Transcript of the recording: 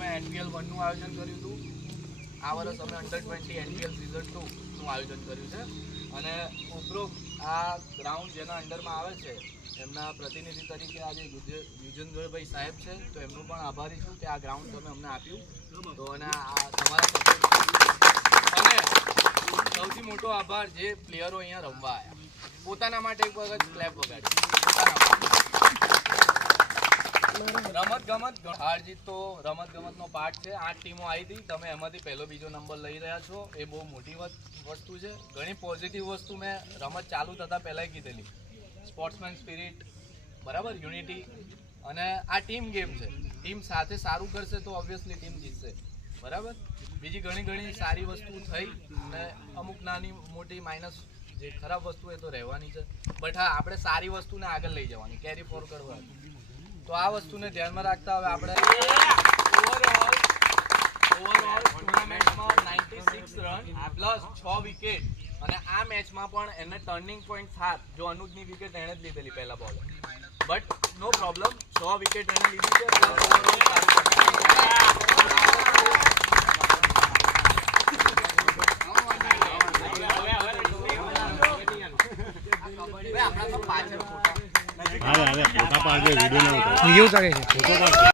અમે NPL 1 નું આયોજન કર્યું હતું. આ વર્ષ અમે અંડર-20 NPL સિઝન 2 નું આયોજન કર્યું છે અને ઉપરોક્ત આ ગ્રાઉન્ડ જેના અંડરમાં આવે છે એમના પ્રતિનિધિ તરીકે આજે યુજેન્દ્રભાઈ સાહેબ છે, તો એમનું પણ આભારી છું કે આ ગ્રાઉન્ડ તમે અમને આપ્યું. તો અને આ તમારા અને સૌથી મોટો આભાર જે પ્લેયરો અહીંયા રમવા આવ્યા, પોતાના માટે એક વખત ક્લેપ વગાડી. રમત-ગમત હાર જીત તો રમત-ગમતનો પાર્ટ છે. 8 ટીમો આવી હતી, તમે એમાંથી પહેલો બીજો નંબર લઈ રહ્યા છો, એ બહુ મોટી વસ્તુ છે. ઘણી પોઝિટિવ વસ્તુ મેં રમત ચાલુ થતાં પહેલાં કીધેલી, સ્પોર્ટ્સમેન સ્પિરિટ, બરાબર, યુનિટી, અને આ ટીમ ગેમ છે. ટીમ સાથે સારું કરશે તો ઓબ્વિયસલી ટીમ જીતશે, બરાબર. બીજી ઘણી સારી વસ્તુ થઈ અને અમુક નાની મોટી માઇનસ જે ખરાબ વસ્તુ એ તો રહેવાની છે, બટ હા આપણે સારી વસ્તુને આગળ લઈ જવાની, કેરી ફોર કરવાની. તો આ વસ્તુને ધ્યાનમાં રાખતા હવે આપણે ઓવરઓલ ટુર્નામેન્ટમાં 96 રન પ્લસ 6 વિકેટ, અને આ મેચમાં પણ એને ટર્નિંગ પોઈન્ટ થાત જો અનુજની વિકેટ એણે જ લીધેલી પહેલા બોલ, બટ નો પ્રોબ્લેમ, 6 વિકેટ એને લીધી છે. પ્લસ ઓવરઓલ સારું ફોટા પાડજો, વિડીયો